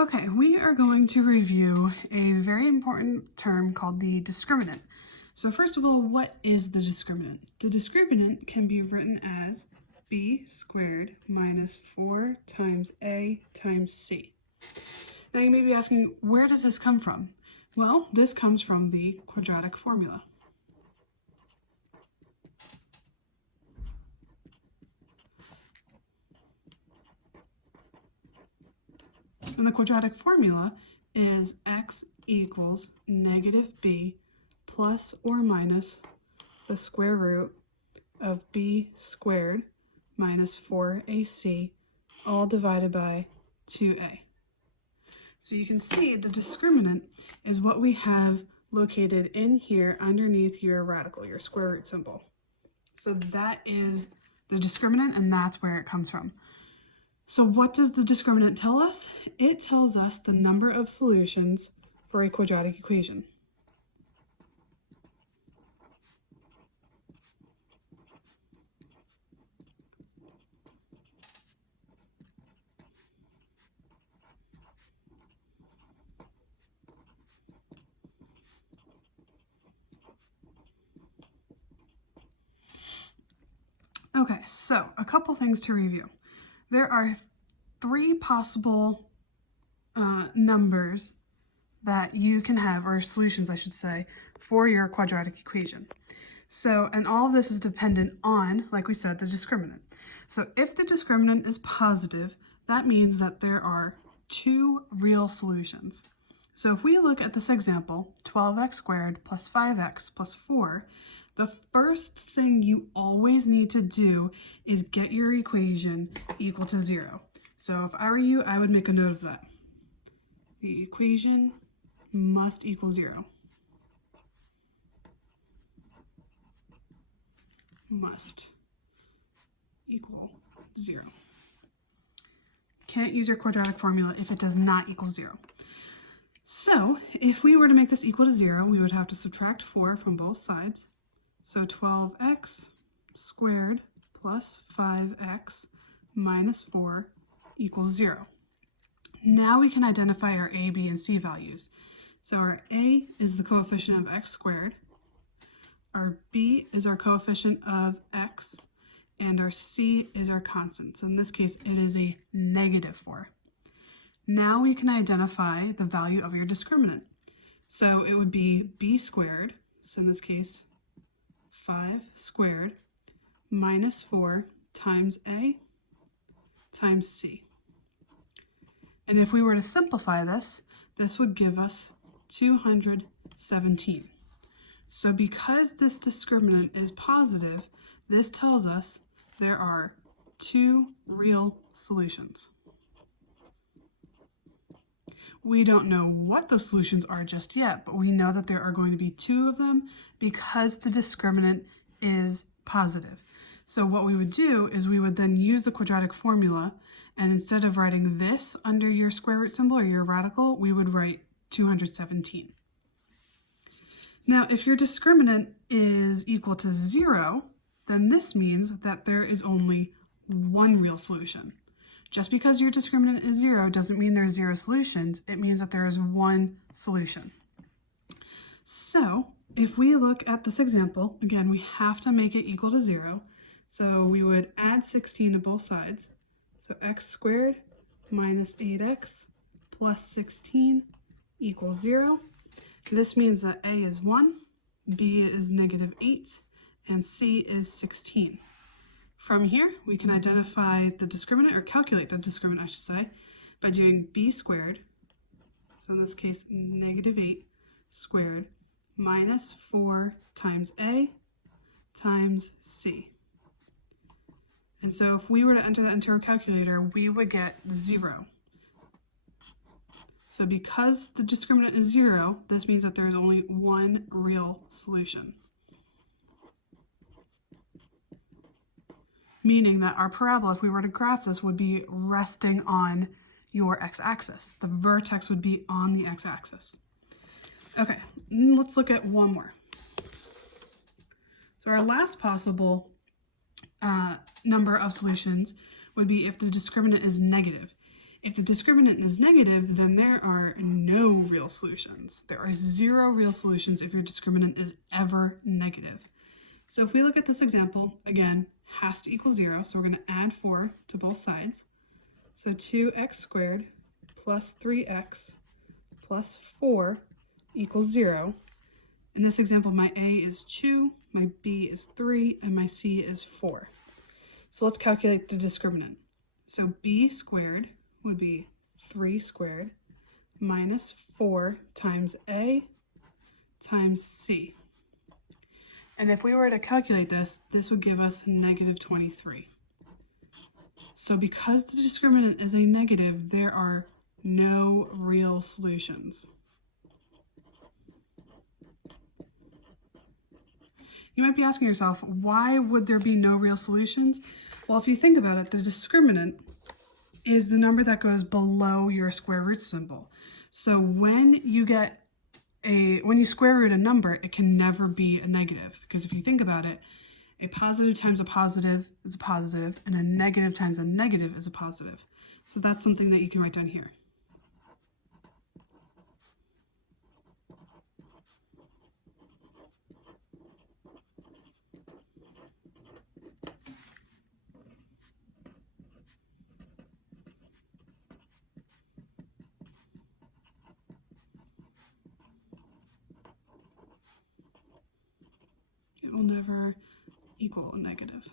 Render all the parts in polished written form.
Okay, we are going to review a very important term called the discriminant. So first of all, what is the discriminant? The discriminant can be written as b squared minus 4 times a times c. Now you may be asking, where does this come from? Well, this comes from the quadratic formula. And the quadratic formula is x equals negative b plus or minus the square root of b squared minus 4ac all divided by 2a. So you can see the discriminant is what we have located in here underneath your radical, your square root symbol. So that is the discriminant, and that's where it comes from. So what does the discriminant tell us? It tells us the number of solutions for a quadratic equation. Okay, so a couple things to review. There are three possible numbers that you can have, or solutions I should say, for your quadratic equation. So, and all of this is dependent on, like we said, the discriminant. So if the discriminant is positive, that means that there are two real solutions. So if we look at this example, 12x squared plus 5x plus 4, the first thing you always need to do is get your equation equal to 0. So if I were you, I would make a note of that. The equation must equal 0. Must equal 0. Can't use your quadratic formula if it does not equal 0. So if we were to make this equal to 0, we would have to subtract 4 from both sides. So 12x squared plus 5x minus 4 equals 0. Now we can identify our a, b, and c values. So our a is the coefficient of x squared, our b is our coefficient of x, and our c is our constant. So in this case, it is a negative 4. Now we can identify the value of your discriminant. So it would be b squared, so in this case, 5 squared minus 4 times a times c. And if we were to simplify this, this would give us 217. So because this discriminant is positive, this tells us there are two real solutions. We don't know what those solutions are just yet, but we know that there are going to be two of them because the discriminant is positive. So what we would do is we would then use the quadratic formula, and instead of writing this under your square root symbol or your radical, we would write 217. Now, if your discriminant is equal to 0, then this means that there is only one real solution. Just because your discriminant is 0 doesn't mean there's 0 solutions. It means that there is one solution. So if we look at this example, again, we have to make it equal to 0. So we would add 16 to both sides. So x squared minus 8x plus 16 equals 0. This means that a is 1, b is negative 8, and c is 16. From here, we can identify the discriminant, or calculate the discriminant, I should say, by doing b squared, so in this case, negative 8 squared, minus 4 times a times c. And so if we were to enter that into our calculator, we would get 0. So because the discriminant is 0, this means that there is only one real solution. Meaning that our parabola, if we were to graph this, would be resting on your x-axis. The vertex would be on the x-axis. Okay, let's look at one more. So our last possible number of solutions would be if the discriminant is negative. If the discriminant is negative, then there are no real solutions. There are 0 real solutions if your discriminant is ever negative. So if we look at this example, again, has to equal 0, so we're going to add 4 to both sides. So 2x squared plus 3x plus 4 equals 0. In this example, my a is 2, my b is 3, and my c is 4. So let's calculate the discriminant. So b squared would be 3 squared minus 4 times a times c. And if we were to calculate this, this would give us negative 23. So because the discriminant is a negative, there are no real solutions. You might be asking yourself, why would there be no real solutions? Well, if you think about it, the discriminant is the number that goes below your square root symbol. So when you square root a number, it can never be a negative, because if you think about it, a positive times a positive is a positive, and a negative times a negative is a positive. So that's something that you can write down here. It will never equal a negative.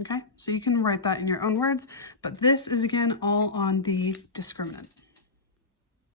Okay, so you can write that in your own words, but this is again all on the discriminant.